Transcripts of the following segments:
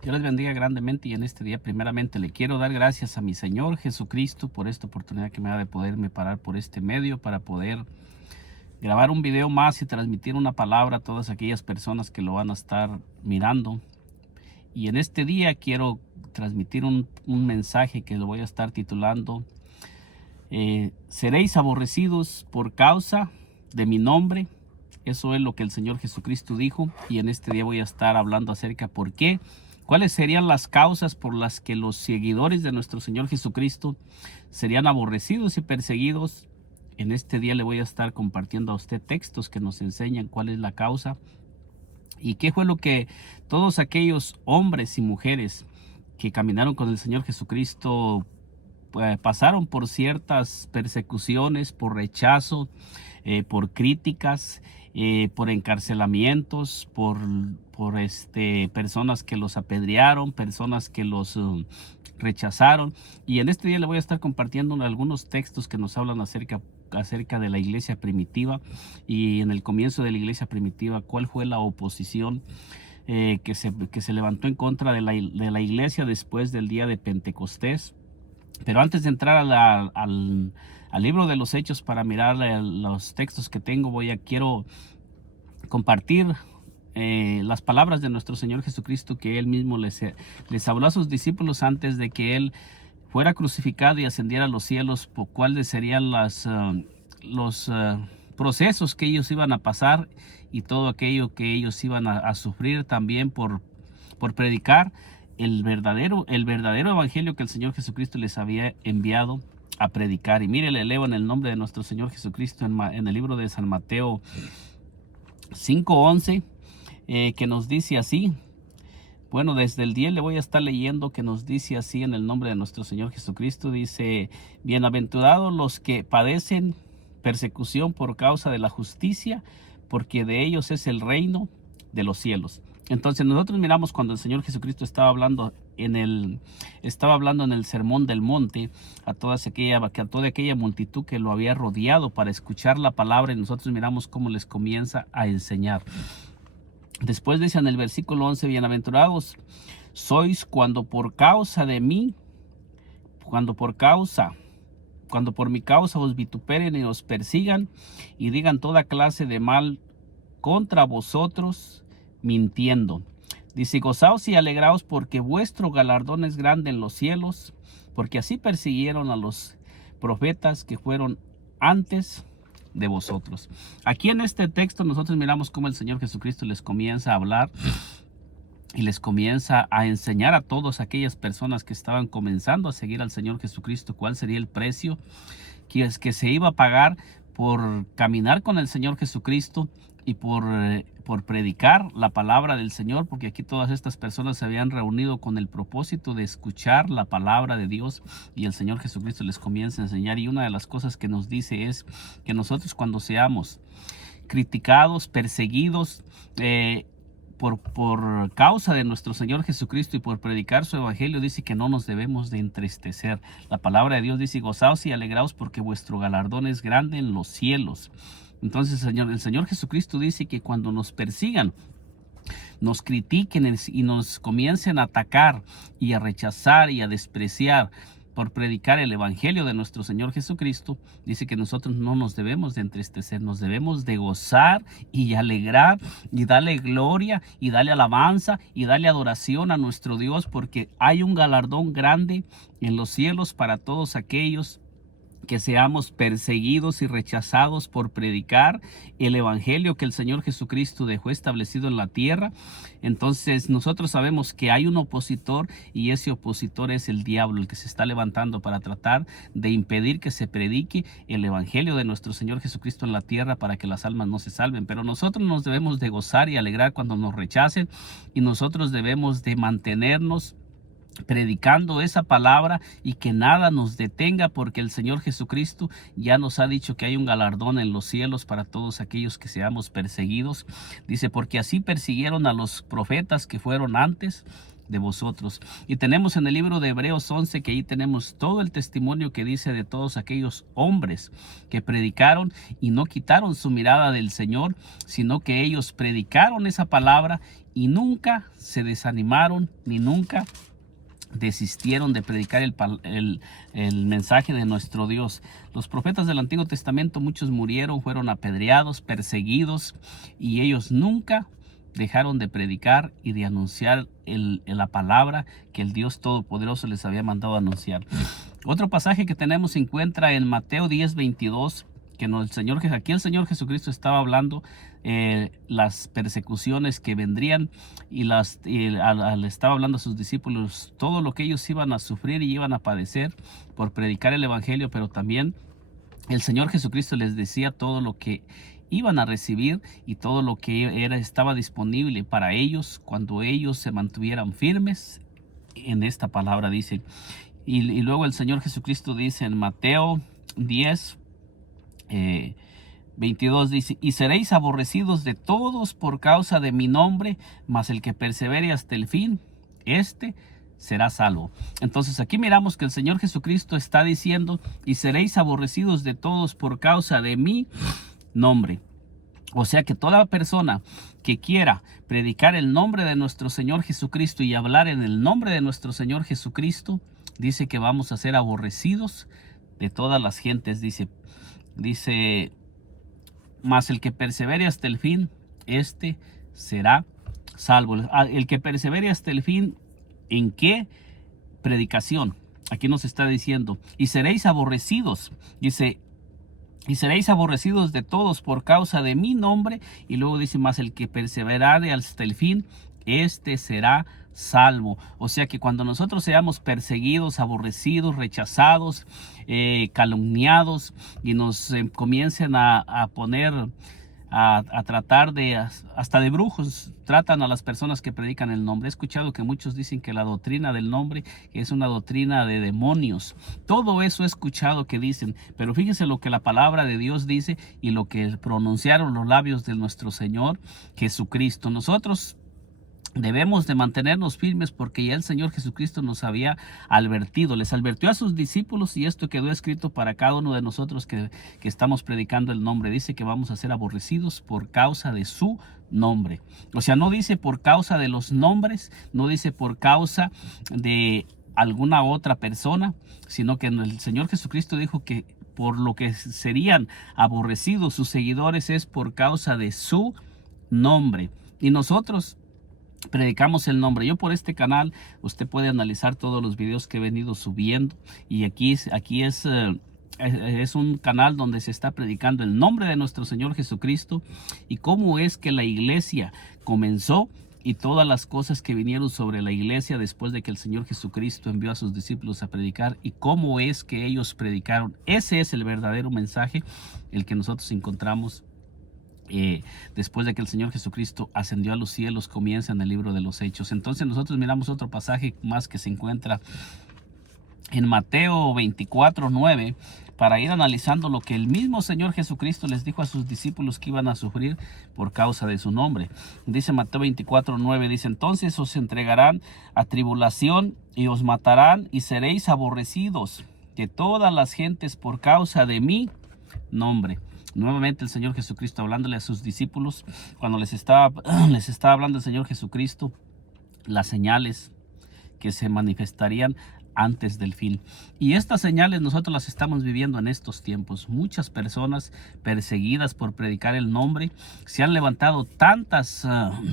Dios les bendiga grandemente y en este día primeramente le quiero dar gracias a mi Señor Jesucristo por esta oportunidad que me da de poderme parar por este medio para poder grabar un video más y transmitir una palabra a todas aquellas personas que lo van a estar mirando. Y en este día quiero transmitir un mensaje que lo voy a estar titulando seréis aborrecidos por causa de mi nombre. Eso es lo que el Señor Jesucristo dijo y en este día voy a estar hablando acerca por qué, cuáles serían las causas por las que los seguidores de nuestro Señor Jesucristo serían aborrecidos y perseguidos. En este día le voy a estar compartiendo a usted textos que nos enseñan cuál es la causa y qué fue lo que todos aquellos hombres y mujeres que caminaron con el Señor Jesucristo pasaron por ciertas persecuciones, por rechazo, por críticas, por encarcelamientos, por personas que los apedrearon, personas que los rechazaron. Y en este día le voy a estar compartiendo algunos textos que nos hablan acerca de la iglesia primitiva y en el comienzo de la iglesia primitiva, cuál fue la oposición que se levantó en contra de la iglesia después del día de Pentecostés. Pero antes de entrar al libro de los Hechos para mirar los textos que tengo, quiero compartir las palabras de nuestro Señor Jesucristo que Él mismo les habló a sus discípulos antes de que Él fuera crucificado y ascendiera a los cielos, por cuáles serían los procesos que ellos iban a pasar y todo aquello que ellos iban a sufrir también por predicar el verdadero evangelio que el Señor Jesucristo les había enviado a predicar. Y mire, le leo en el nombre de nuestro Señor Jesucristo en el libro de San Mateo 5:11, que nos dice así. Bueno, desde el 10 le voy a estar leyendo, que nos dice así en el nombre de nuestro Señor Jesucristo. Dice: bienaventurados los que padecen persecución por causa de la justicia, porque de ellos es el reino de los cielos. Entonces nosotros miramos cuando el Señor Jesucristo estaba hablando en el Sermón del Monte a toda aquella multitud que lo había rodeado para escuchar la palabra, y nosotros miramos cómo les comienza a enseñar. Después dice en el versículo 11: bienaventurados sois cuando por mi causa os vituperen y os persigan y digan toda clase de mal contra vosotros, mintiendo. Dice: gozaos y alegraos, porque vuestro galardón es grande en los cielos, porque así persiguieron a los profetas que fueron antes de vosotros. Aquí en este texto nosotros miramos cómo el Señor Jesucristo les comienza a hablar y les comienza a enseñar a todas aquellas personas que estaban comenzando a seguir al Señor Jesucristo cuál sería el precio que se iba a pagar por caminar con el Señor Jesucristo y por predicar la palabra del Señor, porque aquí todas estas personas se habían reunido con el propósito de escuchar la palabra de Dios, y el Señor Jesucristo les comienza a enseñar. Y una de las cosas que nos dice es que nosotros, cuando seamos criticados, perseguidos, por causa de nuestro Señor Jesucristo y por predicar su evangelio, dice que no nos debemos de entristecer. La palabra de Dios dice: gozaos y alegraos, porque vuestro galardón es grande en los cielos. Entonces el Señor Jesucristo dice que cuando nos persigan, nos critiquen y nos comiencen a atacar y a rechazar y a despreciar por predicar el evangelio de nuestro Señor Jesucristo, dice que nosotros no nos debemos de entristecer, nos debemos de gozar y alegrar y darle gloria y darle alabanza y darle adoración a nuestro Dios, porque hay un galardón grande en los cielos para todos aquellos que seamos perseguidos y rechazados por predicar el evangelio que el Señor Jesucristo dejó establecido en la tierra. Entonces nosotros sabemos que hay un opositor, y ese opositor es el diablo, el que se está levantando para tratar de impedir que se predique el evangelio de nuestro Señor Jesucristo en la tierra, para que las almas no se salven. Pero nosotros nos debemos de gozar y alegrar cuando nos rechacen, y nosotros debemos de mantenernos predicando esa palabra y que nada nos detenga, porque el Señor Jesucristo ya nos ha dicho que hay un galardón en los cielos para todos aquellos que seamos perseguidos. Dice, porque así persiguieron a los profetas que fueron antes de vosotros. Y tenemos en el libro de Hebreos 11 que ahí tenemos todo el testimonio que dice de todos aquellos hombres que predicaron y no quitaron su mirada del Señor, sino que ellos predicaron esa palabra y nunca se desanimaron ni nunca desistieron de predicar el mensaje de nuestro Dios. Los profetas del Antiguo Testamento, muchos murieron, fueron apedreados, perseguidos, y ellos nunca dejaron de predicar y de anunciar la palabra que el Dios Todopoderoso les había mandado a anunciar. Otro pasaje que tenemos se encuentra en Mateo 10:22, que aquí el Señor Jesucristo estaba hablando las persecuciones que vendrían y le estaba hablando a sus discípulos todo lo que ellos iban a sufrir y iban a padecer por predicar el evangelio, pero también el Señor Jesucristo les decía todo lo que iban a recibir y todo lo que estaba disponible para ellos cuando ellos se mantuvieran firmes en esta palabra, dice. Y luego el Señor Jesucristo dice en Mateo 10:22, dice, y seréis aborrecidos de todos por causa de mi nombre, mas el que persevere hasta el fin, este será salvo. Entonces aquí miramos que el Señor Jesucristo está diciendo, y seréis aborrecidos de todos por causa de mi nombre. O sea que toda persona que quiera predicar el nombre de nuestro Señor Jesucristo y hablar en el nombre de nuestro Señor Jesucristo, dice que vamos a ser aborrecidos de todas las gentes. Dice, mas el que persevere hasta el fin, este será salvo. El que persevere hasta el fin, ¿en qué predicación? Aquí nos está diciendo, y seréis aborrecidos. Dice, y seréis aborrecidos de todos por causa de mi nombre. Y luego dice, mas el que perseverare hasta el fin, este será salvo. O sea que cuando nosotros seamos perseguidos, aborrecidos, rechazados, calumniados, y nos comiencen a poner a tratar hasta de brujos, tratan a las personas que predican el nombre. He escuchado que muchos dicen que la doctrina del nombre es una doctrina de demonios. Todo eso he escuchado que dicen, pero fíjense lo que la palabra de Dios dice y lo que pronunciaron los labios de nuestro Señor Jesucristo. Nosotros debemos de mantenernos firmes porque ya el Señor Jesucristo nos había advertido, les advirtió a sus discípulos, y esto quedó escrito para cada uno de nosotros que estamos predicando el nombre. Dice que vamos a ser aborrecidos por causa de su nombre. O sea, no dice por causa de los nombres, no dice por causa de alguna otra persona, sino que el Señor Jesucristo dijo que por lo que serían aborrecidos sus seguidores es por causa de su nombre. Y nosotros predicamos el nombre. Yo por este canal usted puede analizar todos los videos que he venido subiendo, y aquí es un canal donde se está predicando el nombre de nuestro Señor Jesucristo y cómo es que la iglesia comenzó y todas las cosas que vinieron sobre la iglesia después de que el Señor Jesucristo envió a sus discípulos a predicar y cómo es que ellos predicaron. Ese es el verdadero mensaje, el que nosotros encontramos después de que el Señor Jesucristo ascendió a los cielos. Comienza en el libro de los Hechos. Entonces nosotros miramos otro pasaje más que se encuentra en Mateo 24:9, para ir analizando lo que el mismo Señor Jesucristo les dijo a sus discípulos que iban a sufrir por causa de su nombre. Dice Mateo 24:9, dice, entonces os entregarán a tribulación y os matarán y seréis aborrecidos de todas las gentes por causa de mi nombre. Nuevamente el Señor Jesucristo hablándole a sus discípulos, cuando les estaba hablando el Señor Jesucristo, las señales que se manifestarían antes del fin. Y estas señales nosotros las estamos viviendo en estos tiempos. Muchas personas perseguidas por predicar el nombre. Se han levantado tantas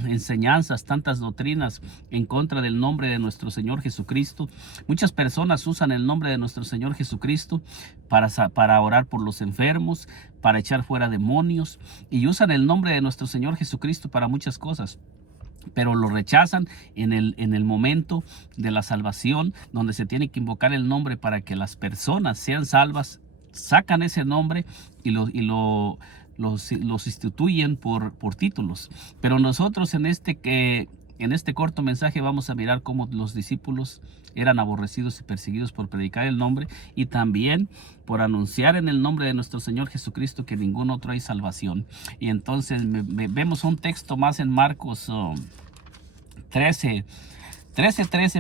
enseñanzas, tantas doctrinas en contra del nombre de nuestro Señor Jesucristo. Muchas personas usan el nombre de nuestro Señor Jesucristo para orar por los enfermos, para echar fuera demonios, y usan el nombre de nuestro Señor Jesucristo para muchas cosas. Pero lo rechazan en el momento de la salvación, donde se tiene que invocar el nombre para que las personas sean salvas. Sacan ese nombre y los instituyen por títulos. Pero nosotros en En este corto mensaje vamos a mirar cómo los discípulos eran aborrecidos y perseguidos por predicar el nombre y también por anunciar en el nombre de nuestro Señor Jesucristo que ningún otro hay salvación. Y entonces vemos un texto más en Marcos 13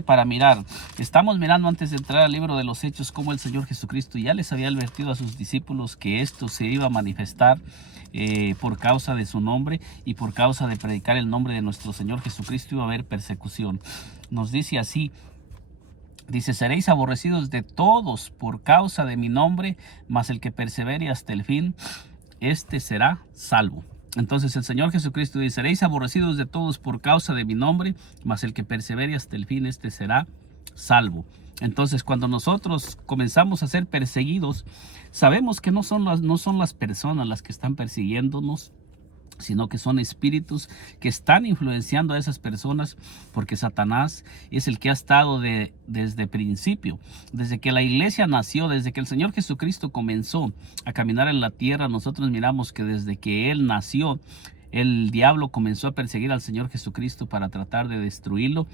para mirar. Estamos mirando antes de entrar al libro de los Hechos cómo el Señor Jesucristo ya les había advertido a sus discípulos que esto se iba a manifestar por causa de su nombre y por causa de predicar el nombre de nuestro Señor Jesucristo iba a haber persecución. Nos dice así, dice, seréis aborrecidos de todos por causa de mi nombre, mas el que persevere hasta el fin, este será salvo. Entonces el Señor Jesucristo dice, seréis aborrecidos de todos por causa de mi nombre, mas el que persevere hasta el fin, este será salvo. Entonces cuando nosotros comenzamos a ser perseguidos, sabemos que no son las personas las que están persiguiéndonos, sino que son espíritus que están influenciando a esas personas, porque Satanás es el que ha estado desde principio, desde que la iglesia nació, desde que el Señor Jesucristo comenzó a caminar en la tierra. Nosotros miramos que desde que Él nació, el diablo comenzó a perseguir al Señor Jesucristo para tratar de destruirlo.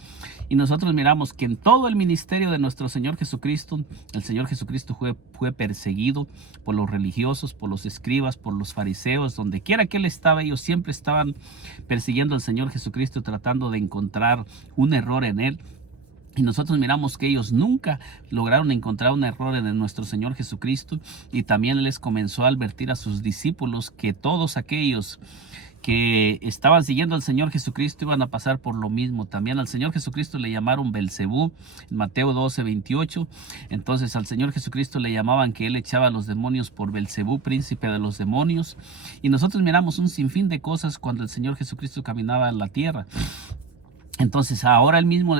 Y nosotros miramos que en todo el ministerio de nuestro Señor Jesucristo, el Señor Jesucristo fue perseguido por los religiosos, por los escribas, por los fariseos. Donde quiera que Él estaba, ellos siempre estaban persiguiendo al Señor Jesucristo, tratando de encontrar un error en Él. Y nosotros miramos que ellos nunca lograron encontrar un error en nuestro Señor Jesucristo. Y también Él les comenzó a advertir a sus discípulos que todos aquellos que estaban siguiendo al Señor Jesucristo iban a pasar por lo mismo. También al Señor Jesucristo le llamaron Belcebú, en Mateo 12:28. Entonces al Señor Jesucristo le llamaban que Él echaba a los demonios por Belcebú, príncipe de los demonios. Y nosotros miramos un sinfín de cosas cuando el Señor Jesucristo caminaba en la tierra. Entonces ahora él mismo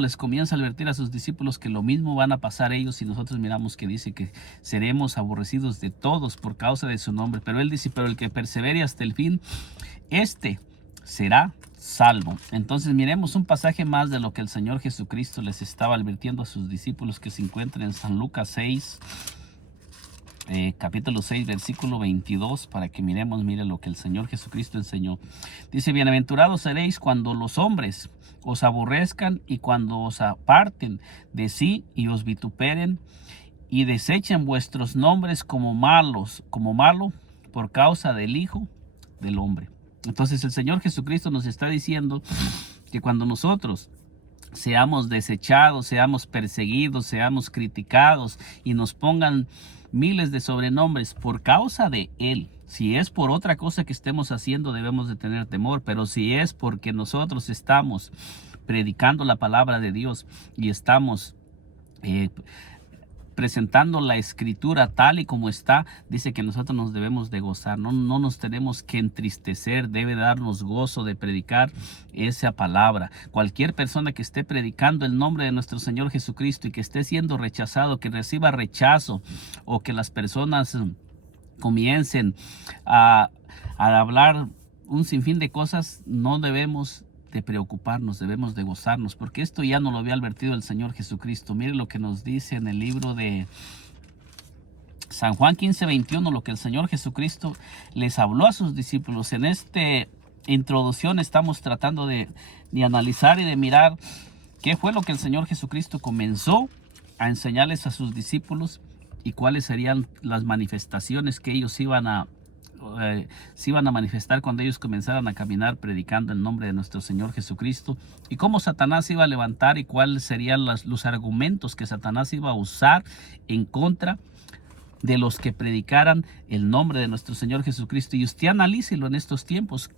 les comienza a advertir a sus discípulos que lo mismo van a pasar ellos, y nosotros miramos que dice que seremos aborrecidos de todos por causa de su nombre. Pero él dice, pero el que persevere hasta el fin, este será salvo. Entonces miremos un pasaje más de lo que el Señor Jesucristo les estaba advirtiendo a sus discípulos, que se encuentra en San Lucas 6. Capítulo 6, versículo 22, para que miremos, mire lo que el Señor Jesucristo enseñó. Dice, bienaventurados seréis cuando los hombres os aborrezcan y cuando os aparten de sí y os vituperen y desechen vuestros nombres como malo por causa del Hijo del Hombre. Entonces el Señor Jesucristo nos está diciendo que cuando nosotros seamos desechados, seamos perseguidos, seamos criticados y nos pongan miles de sobrenombres por causa de Él. Si es por otra cosa que estemos haciendo, debemos de tener temor, pero si es porque nosotros estamos predicando la palabra de Dios y estamos presentando la escritura tal y como está, dice que nosotros nos debemos de gozar, no nos tenemos que entristecer, debe darnos gozo de predicar esa palabra. Cualquier persona que esté predicando el nombre de nuestro Señor Jesucristo y que esté siendo rechazado, que reciba rechazo, o que las personas comiencen a hablar un sinfín de cosas, no debemos de preocuparnos, debemos de gozarnos, porque esto ya nos lo había advertido el Señor Jesucristo. Mire lo que nos dice en el libro de San Juan 15:21, lo que el Señor Jesucristo les habló a sus discípulos. En esta introducción estamos tratando de analizar y de mirar qué fue lo que el Señor Jesucristo comenzó a enseñarles a sus discípulos y cuáles serían las manifestaciones que ellos se iban a manifestar cuando ellos comenzaran a caminar predicando el nombre de nuestro Señor Jesucristo, y cómo Satanás iba a levantar y cuáles serían los argumentos que Satanás iba a usar en contra de los que predicaran el nombre de nuestro Señor Jesucristo. Y usted analícelo en estos tiempos,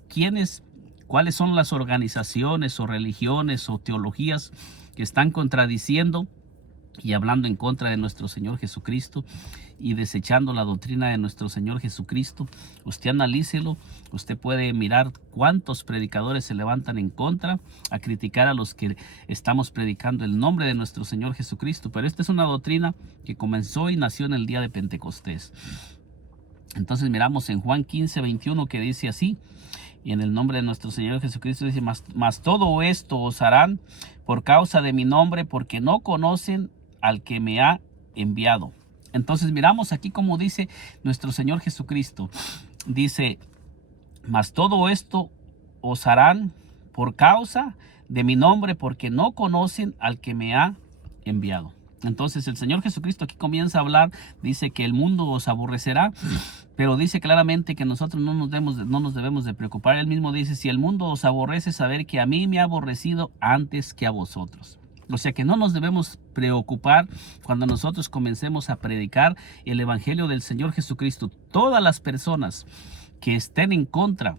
cuáles son las organizaciones o religiones o teologías que están contradiciendo y hablando en contra de nuestro Señor Jesucristo y desechando la doctrina de nuestro Señor Jesucristo. Usted analícelo, usted puede mirar cuántos predicadores se levantan en contra a criticar a los que estamos predicando el nombre de nuestro Señor Jesucristo. Pero esta es una doctrina que comenzó y nació en el día de Pentecostés. Entonces miramos en Juan 15:21 que dice así, y en el nombre de nuestro Señor Jesucristo dice, mas todo esto os harán por causa de mi nombre, porque no conocen al que me ha enviado. Entonces miramos aquí como dice nuestro Señor Jesucristo. Dice, mas todo esto os harán por causa de mi nombre, porque no conocen al que me ha enviado. Entonces el Señor Jesucristo aquí comienza a hablar, dice que el mundo os aborrecerá, pero dice claramente que nosotros no nos debemos de preocupar. Él mismo dice, si el mundo os aborrece, saber que a mí me ha aborrecido antes que a vosotros. O sea que no nos debemos preocupar cuando nosotros comencemos a predicar el Evangelio del Señor Jesucristo. Todas las personas que estén en contra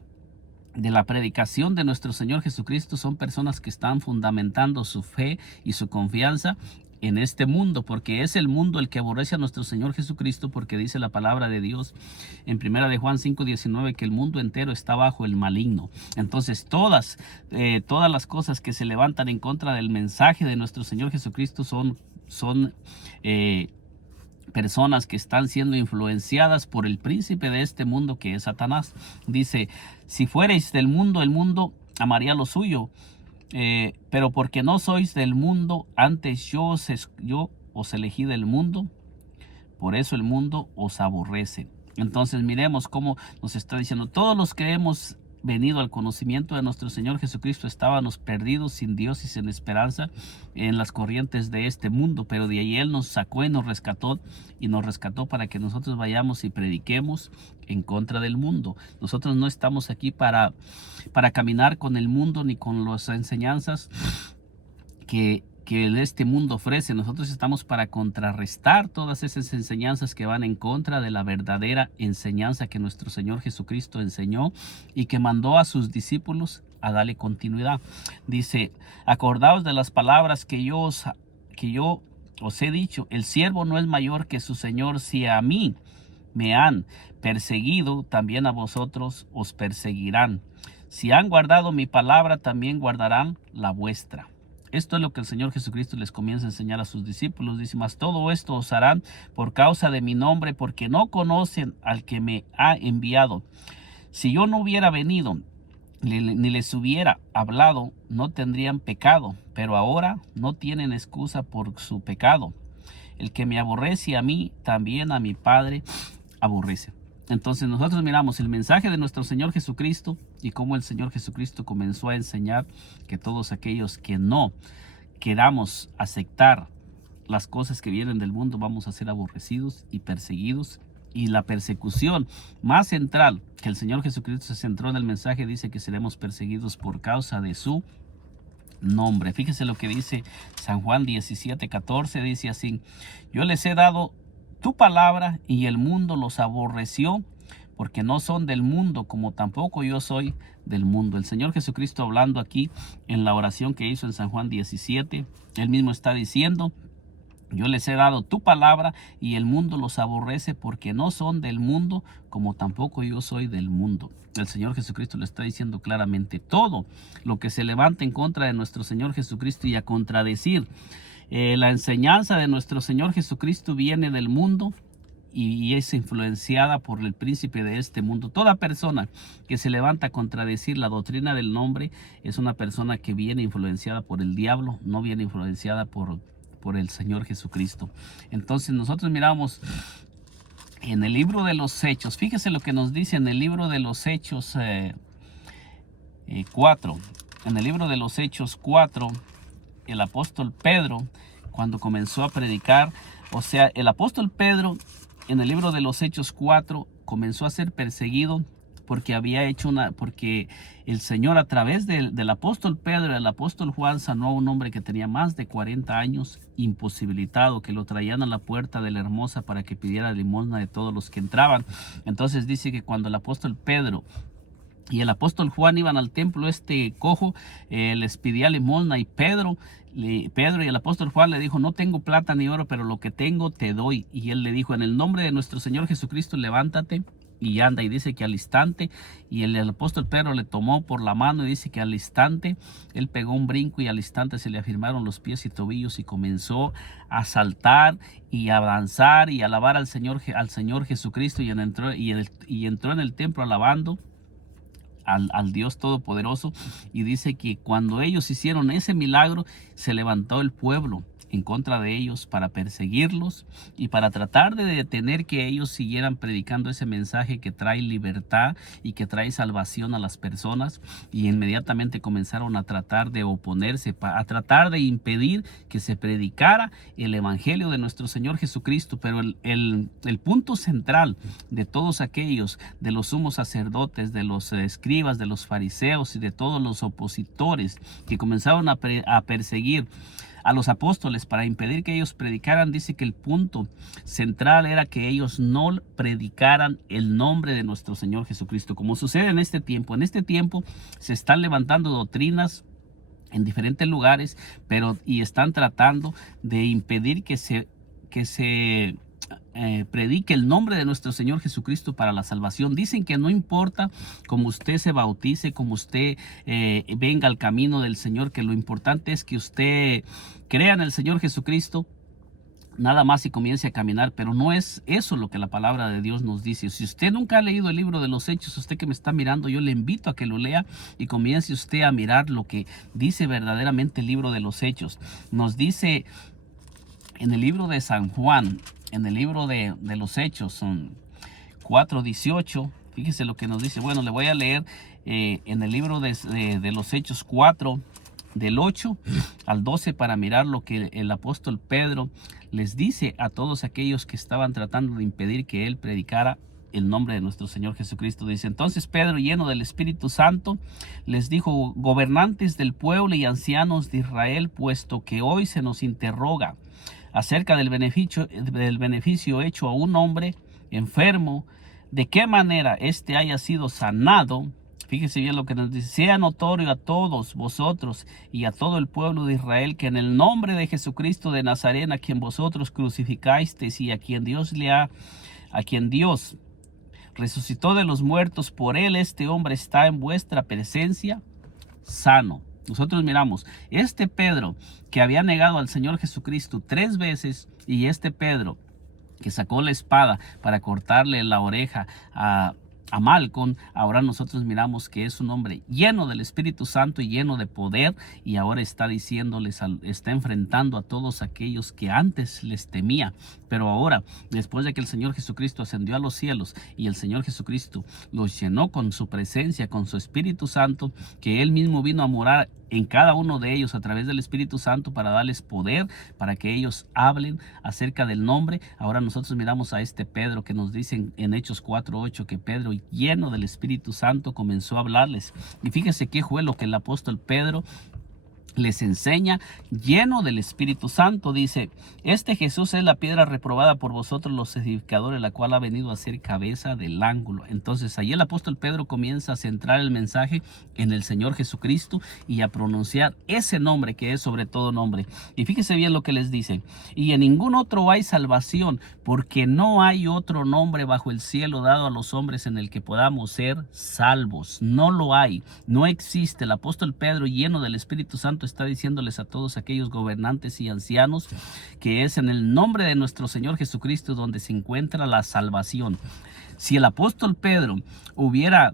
de la predicación de nuestro Señor Jesucristo son personas que están fundamentando su fe y su confianza en este mundo, porque es el mundo el que aborrece a nuestro Señor Jesucristo, porque dice la palabra de Dios en 1 de Juan 5:19 que el mundo entero está bajo el maligno. Entonces todas las cosas que se levantan en contra del mensaje de nuestro Señor Jesucristo son personas que están siendo influenciadas por el príncipe de este mundo, que es Satanás. Dice, si fuereis del mundo, el mundo amaría lo suyo, pero porque no sois del mundo, antes yo os elegí del mundo, por eso el mundo os aborrece. Entonces miremos cómo nos está diciendo, todos los que hemos venido al conocimiento de nuestro Señor Jesucristo estábamos perdidos, sin Dios y sin esperanza en las corrientes de este mundo, pero de ahí Él nos sacó y nos rescató para que nosotros vayamos y prediquemos en contra del mundo. Nosotros no estamos aquí para caminar con el mundo ni con las enseñanzas que este mundo ofrece. Nosotros estamos para contrarrestar todas esas enseñanzas que van en contra de la verdadera enseñanza que nuestro Señor Jesucristo enseñó y que mandó a sus discípulos a darle continuidad. Dice, acordaos de las palabras que yo os he dicho, el siervo no es mayor que su Señor. Si a mí me han perseguido, también a vosotros os perseguirán. Si han guardado mi palabra, también guardarán la vuestra. Esto es lo que el Señor Jesucristo les comienza a enseñar a sus discípulos. Dice, mas todo esto os harán por causa de mi nombre, porque no conocen al que me ha enviado. Si yo no hubiera venido, ni les hubiera hablado, no tendrían pecado, pero ahora no tienen excusa por su pecado. El que me aborrece a mí, también a mi Padre aborrece. Entonces nosotros miramos el mensaje de nuestro Señor Jesucristo y cómo el Señor Jesucristo comenzó a enseñar que todos aquellos que no queramos aceptar las cosas que vienen del mundo vamos a ser aborrecidos y perseguidos. Y la persecución más central que el Señor Jesucristo se centró en el mensaje dice que seremos perseguidos por causa de su nombre. Fíjese lo que dice San Juan 17:14, dice así, yo les he dado tu palabra y el mundo los aborreció porque no son del mundo, como tampoco yo soy del mundo. El Señor Jesucristo hablando aquí en la oración que hizo en San Juan 17, él mismo está diciendo, yo les he dado tu palabra y el mundo los aborrece porque no son del mundo, como tampoco yo soy del mundo. El Señor Jesucristo le está diciendo claramente, todo lo que se levanta en contra de nuestro Señor Jesucristo y a contradecir la enseñanza de nuestro Señor Jesucristo viene del mundo y es influenciada por el príncipe de este mundo. Toda persona que se levanta a contradecir la doctrina del nombre es una persona que viene influenciada por el diablo, no viene influenciada por el Señor Jesucristo. Entonces nosotros miramos en el libro de los Hechos, fíjese lo que nos dice en el libro de los Hechos 4. En el libro de los Hechos 4, el apóstol Pedro, cuando comenzó a predicar, o sea, el apóstol Pedro en el libro de los Hechos 4 comenzó a ser perseguido porque el Señor a través del apóstol Pedro y el apóstol Juan sanó a un hombre que tenía más de 40 años imposibilitado, que lo traían a la puerta de la hermosa para que pidiera limosna de todos los que entraban. Entonces dice que cuando el apóstol Pedro y el apóstol Juan iban al templo, este cojo les pedía limosna y Pedro y el apóstol Juan le dijo, no tengo plata ni oro, pero lo que tengo te doy. Y él le dijo, en el nombre de nuestro Señor Jesucristo, levántate y anda. Y dice que al instante, y el apóstol Pedro le tomó por la mano y dice que al instante él pegó un brinco y al instante se le afirmaron los pies y tobillos y comenzó a saltar y a danzar y a alabar al Señor Jesucristo y entró en el templo alabando al Dios Todopoderoso. Y dice que cuando ellos hicieron ese milagro, se levantó el pueblo en contra de ellos para perseguirlos y para tratar de detener que ellos siguieran predicando ese mensaje que trae libertad y que trae salvación a las personas. Y inmediatamente comenzaron a tratar de oponerse, a tratar de impedir que se predicara el evangelio de nuestro Señor Jesucristo. Pero el punto central de todos aquellos, de los sumos sacerdotes, de los escribas, de los fariseos y de todos los opositores que comenzaron a perseguir a los apóstoles para impedir que ellos predicaran, dice que el punto central era que ellos no predicaran el nombre de nuestro Señor Jesucristo. Como sucede en este tiempo se están levantando doctrinas en diferentes lugares, y están tratando de impedir que se predique el nombre de nuestro Señor Jesucristo para la salvación. Dicen que no importa cómo usted se bautice, cómo usted venga al camino del Señor, que lo importante es que usted crea en el Señor Jesucristo nada más y comience a caminar. Pero no es eso lo que la palabra de Dios nos dice. Si usted nunca ha leído el libro de los Hechos, usted que me está mirando, yo le invito a que lo lea y comience usted a mirar lo que dice verdaderamente el libro de los Hechos. Nos dice en el libro de San Juan, en el libro de los Hechos, son 4:18. Fíjese lo que nos dice. Bueno, le voy a leer en el libro de los Hechos 4, del 8 al 12, para mirar lo que el apóstol Pedro les dice a todos aquellos que estaban tratando de impedir que él predicara el nombre de nuestro Señor Jesucristo. Dice: entonces Pedro, lleno del Espíritu Santo, les dijo: gobernantes del pueblo y ancianos de Israel, puesto que hoy se nos interroga acerca del beneficio hecho a un hombre enfermo, de qué manera éste haya sido sanado. Fíjese bien lo que nos dice: sea notorio a todos vosotros y a todo el pueblo de Israel que en el nombre de Jesucristo de Nazaret, a quien vosotros crucificasteis y a quien Dios resucitó de los muertos, por él este hombre está en vuestra presencia sano. Nosotros miramos, este Pedro que había negado al Señor Jesucristo 3 veces, y este Pedro que sacó la espada para cortarle la oreja a Malcom, ahora nosotros miramos que es un hombre lleno del Espíritu Santo y lleno de poder, y ahora está diciéndoles, está enfrentando a todos aquellos que antes les temía. Pero ahora, después de que el Señor Jesucristo ascendió a los cielos y el Señor Jesucristo los llenó con su presencia, con su Espíritu Santo, que él mismo vino a morar en cada uno de ellos a través del Espíritu Santo para darles poder, para que ellos hablen acerca del nombre. Ahora nosotros miramos a este Pedro que nos dicen en Hechos 4:8 que Pedro, lleno del Espíritu Santo, comenzó a hablarles. Y fíjese qué fue lo que el apóstol Pedro les enseña, lleno del Espíritu Santo. Dice: este Jesús es la piedra reprobada por vosotros los edificadores, la cual ha venido a ser cabeza del ángulo. Entonces ahí el apóstol Pedro comienza a centrar el mensaje en el Señor Jesucristo y a pronunciar ese nombre que es sobre todo nombre. Y fíjese bien lo que les dice: y en ningún otro hay salvación, porque no hay otro nombre bajo el cielo dado a los hombres en el que podamos ser salvos. No lo hay, no existe. El apóstol Pedro, lleno del Espíritu Santo, está diciéndoles a todos aquellos gobernantes y ancianos que es en el nombre de nuestro Señor Jesucristo donde se encuentra la salvación. Si el apóstol Pedro hubiera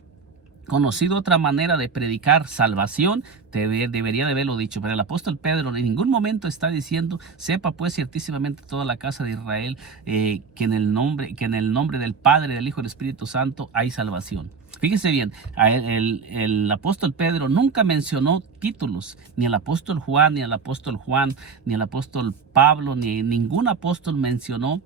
conocido otra manera de predicar salvación, debería de haberlo dicho. Pero el apóstol Pedro en ningún momento está diciendo: sepa pues ciertísimamente toda la casa de Israel que en el nombre del Padre, del Hijo y del Espíritu Santo hay salvación. Fíjese bien, el apóstol Pedro nunca mencionó títulos, ni el apóstol Juan, ni el apóstol Pablo, ni ningún apóstol mencionó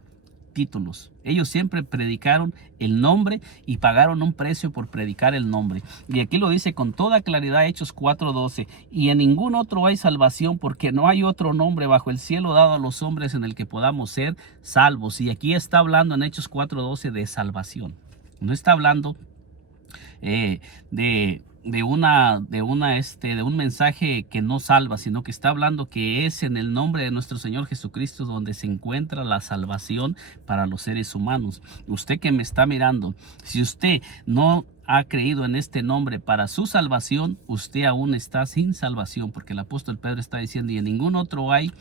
títulos. Ellos siempre predicaron el nombre y pagaron un precio por predicar el nombre. Y aquí lo dice con toda claridad Hechos 4:12: y en ningún otro hay salvación, porque no hay otro nombre bajo el cielo dado a los hombres en el que podamos ser salvos. Y aquí está hablando en Hechos 4:12 de salvación. No está hablando de un mensaje que no salva, sino que está hablando que es en el nombre de nuestro Señor Jesucristo donde se encuentra la salvación para los seres humanos. Usted que me está mirando, si usted no ha creído en este nombre para su salvación, usted aún está sin salvación, porque el apóstol Pedro está diciendo: y en ningún otro hay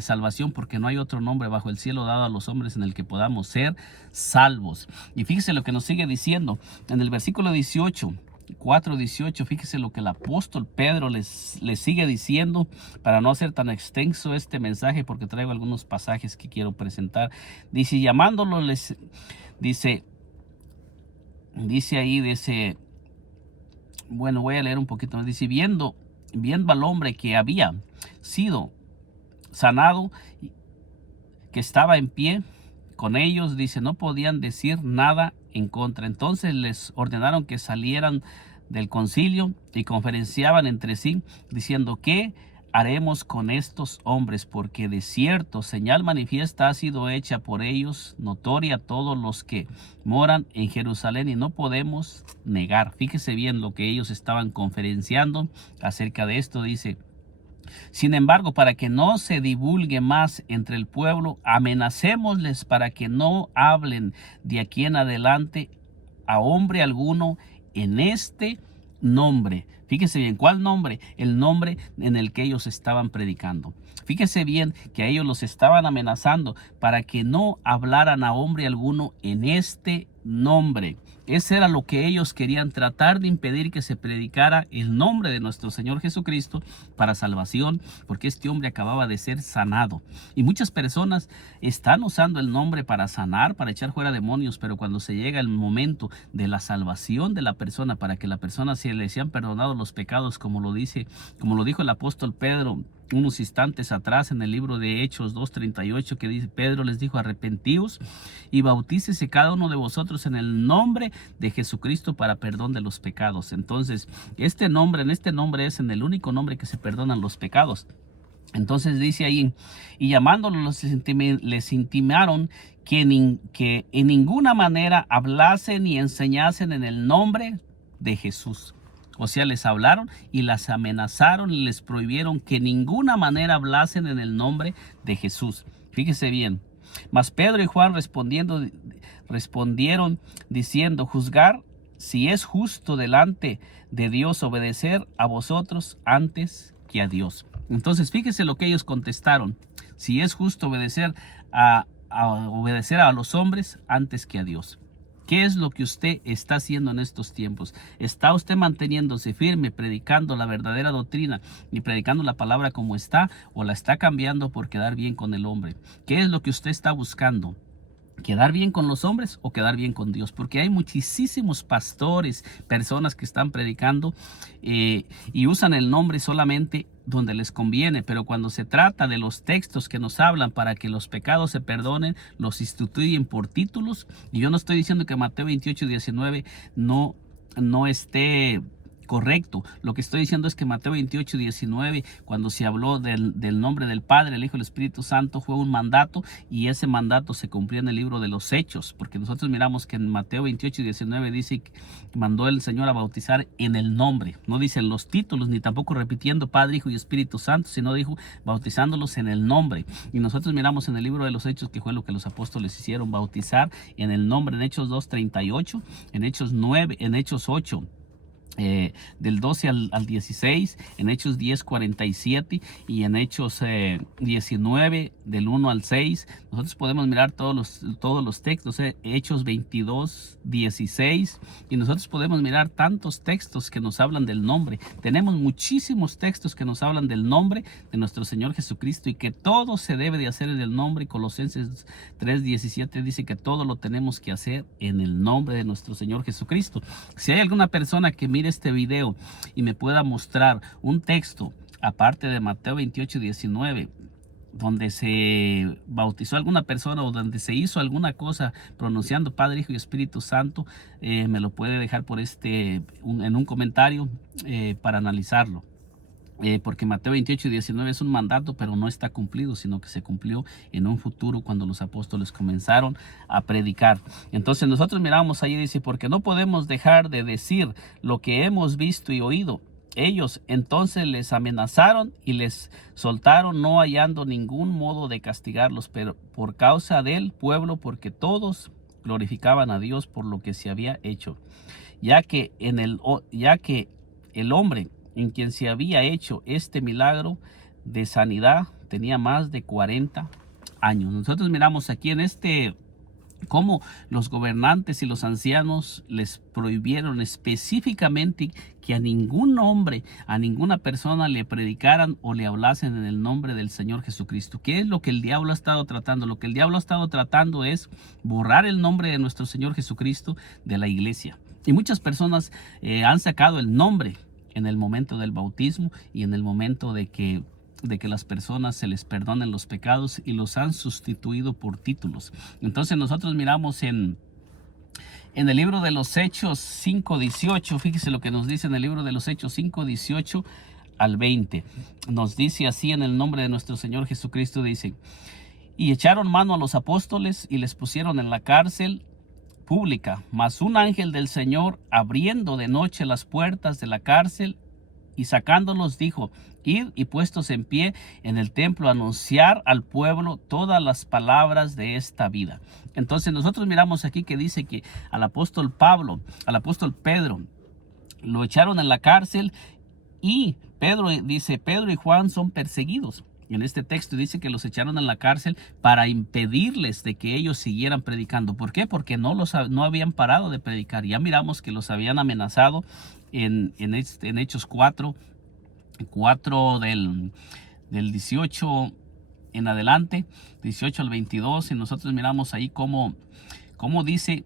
salvación, porque no hay otro nombre bajo el cielo dado a los hombres en el que podamos ser salvos. Y fíjese lo que nos sigue diciendo en el versículo 18: 4:18, fíjese lo que el apóstol Pedro les sigue diciendo, para no hacer tan extenso este mensaje, porque traigo algunos pasajes que quiero presentar. Dice, llamándolo, dice ahí, bueno, voy a leer un poquito más. Dice, viendo al hombre que había sido sanado, que estaba en pie con ellos, dice, no podían decir nada en contra. Entonces les ordenaron que salieran del concilio y conferenciaban entre sí, diciendo, ¿qué haremos con estos hombres? Porque de cierto señal manifiesta ha sido hecha por ellos, notoria a todos los que moran en Jerusalén, y no podemos negar. Fíjese bien lo que ellos estaban conferenciando acerca de esto. Dice, sin embargo, para que no se divulgue más entre el pueblo, amenacémosles para que no hablen de aquí en adelante a hombre alguno en este nombre. Fíjese bien, ¿cuál nombre? El nombre en el que ellos estaban predicando. Fíjese bien que a ellos los estaban amenazando para que no hablaran a hombre alguno en este nombre. Ese era lo que ellos querían, tratar de impedir que se predicara el nombre de nuestro Señor Jesucristo para salvación, porque este hombre acababa de ser sanado. Y muchas personas están usando el nombre para sanar, para echar fuera demonios, pero cuando se llega el momento de la salvación de la persona, para que la persona se le sean perdonados los pecados, como lo dijo el apóstol Pedro unos instantes atrás en el libro de Hechos 2:38, que dice, Pedro les dijo, arrepentíos y bautícese cada uno de vosotros en el nombre de Jesucristo para perdón de los pecados. Entonces, en este nombre es en el único nombre que se perdonan los pecados. Entonces dice ahí, y llamándolos les intimaron que en ninguna manera hablasen ni enseñasen en el nombre de Jesús. O sea, les hablaron y las amenazaron y les prohibieron que en ninguna manera hablasen en el nombre de Jesús. Fíjese bien. Mas Pedro y Juan respondieron diciendo, juzgar si es justo delante de Dios obedecer a vosotros antes que a Dios. Entonces fíjese lo que ellos contestaron, si es justo obedecer a los hombres antes que a Dios. ¿Qué es lo que usted está haciendo en estos tiempos? ¿Está usted manteniéndose firme, predicando la verdadera doctrina y predicando la palabra como está, o la está cambiando por quedar bien con el hombre? ¿Qué es lo que usted está buscando? ¿Quedar bien con los hombres o quedar bien con Dios? Porque hay muchísimos pastores, personas que están predicando y usan el nombre solamente donde les conviene, pero cuando se trata de los textos que nos hablan para que los pecados se perdonen, los instituyen por títulos. Y yo no estoy diciendo que Mateo 28:19 no esté correcto. Lo que estoy diciendo es que Mateo 28:19, cuando se habló del nombre del Padre, el Hijo y el Espíritu Santo, fue un mandato, y ese mandato se cumplió en el libro de los Hechos, porque nosotros miramos que en Mateo 28:19 dice que mandó el Señor a bautizar en el nombre. No dicen los títulos, ni tampoco repitiendo Padre, Hijo y Espíritu Santo, sino dijo bautizándolos en el nombre. Y nosotros miramos en el libro de los Hechos que fue lo que los apóstoles hicieron, bautizar en el nombre, en Hechos 2:38, en Hechos 8. Del 12 al 16, en Hechos 10:47 y en Hechos 19 del 1 al 6. Nosotros podemos mirar todos los textos, Hechos 22:16, y nosotros podemos mirar tantos textos que nos hablan del nombre. Tenemos muchísimos textos que nos hablan del nombre de nuestro Señor Jesucristo, y que todo se debe de hacer en el nombre. Colosenses 3:17 dice que todo lo tenemos que hacer en el nombre de nuestro Señor Jesucristo. Si hay alguna persona que mire este video y me pueda mostrar un texto aparte de Mateo 28:19 donde se bautizó alguna persona o donde se hizo alguna cosa pronunciando Padre, Hijo y Espíritu Santo, me lo puede dejar por en un comentario para analizarlo. Porque Mateo 28:19 es un mandato, pero no está cumplido, sino que se cumplió en un futuro cuando los apóstoles comenzaron a predicar. Entonces nosotros miramos ahí, dice, porque no podemos dejar de decir lo que hemos visto y oído. Ellos entonces les amenazaron y les soltaron, no hallando ningún modo de castigarlos, pero por causa del pueblo, porque todos glorificaban a Dios por lo que se había hecho, ya que el hombre en quien se había hecho este milagro de sanidad tenía más de 40 años. Nosotros miramos aquí en este cómo los gobernantes y los ancianos les prohibieron específicamente que a ningún hombre, a ninguna persona le predicaran o le hablasen en el nombre del Señor Jesucristo. ¿Qué es lo que el diablo ha estado tratando? Lo que el diablo ha estado tratando es borrar el nombre de nuestro Señor Jesucristo de la iglesia. Y muchas personas han sacado el nombre en el momento del bautismo y en el momento de que las personas se les perdonen los pecados, y los han sustituido por títulos. Entonces nosotros miramos en el libro de los Hechos 5:18, fíjese lo que nos dice en el libro de los Hechos 5:18 al 20. Nos dice así en el nombre de nuestro Señor Jesucristo, dice: y echaron mano a los apóstoles y les pusieron en la cárcel pública, mas un ángel del Señor, abriendo de noche las puertas de la cárcel y sacándolos, dijo: id y puestos en pie en el templo, anunciar al pueblo todas las palabras de esta vida. Entonces nosotros miramos aquí que dice que al apóstol Pedro, lo echaron en la cárcel, y Pedro y Juan son perseguidos. En este texto dice que los echaron en la cárcel para impedirles de que ellos siguieran predicando. ¿Por qué? Porque no habían parado de predicar. Ya miramos que los habían amenazado en Hechos 4 del 18 en adelante, 18 al 22, y nosotros miramos ahí cómo dice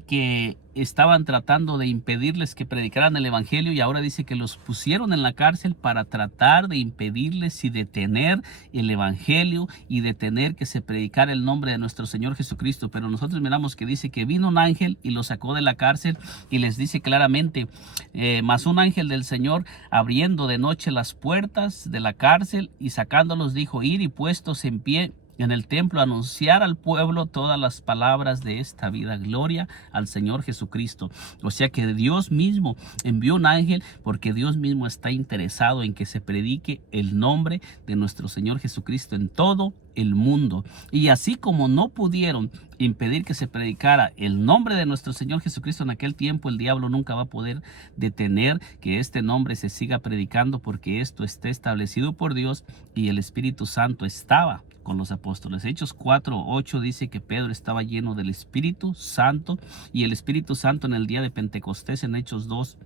que estaban tratando de impedirles que predicaran el evangelio, y ahora dice que los pusieron en la cárcel para tratar de impedirles y detener el evangelio y detener que se predicara el nombre de nuestro Señor Jesucristo. Pero nosotros miramos que dice que vino un ángel y los sacó de la cárcel, y les dice claramente: mas un ángel del Señor, abriendo de noche las puertas de la cárcel y sacándolos, dijo: id y puestos en pie en el templo, anunciar al pueblo todas las palabras de esta vida. Gloria al Señor Jesucristo. O sea que Dios mismo envió un ángel, porque Dios mismo está interesado en que se predique el nombre de nuestro Señor Jesucristo en todo el mundo. Y así como no pudieron impedir que se predicara el nombre de nuestro Señor Jesucristo en aquel tiempo, el diablo nunca va a poder detener que este nombre se siga predicando, porque esto está establecido por Dios y el Espíritu Santo estaba con los apóstoles. Hechos 4:8 dice que Pedro estaba lleno del Espíritu Santo, y el Espíritu Santo en el día de Pentecostés, en Hechos 2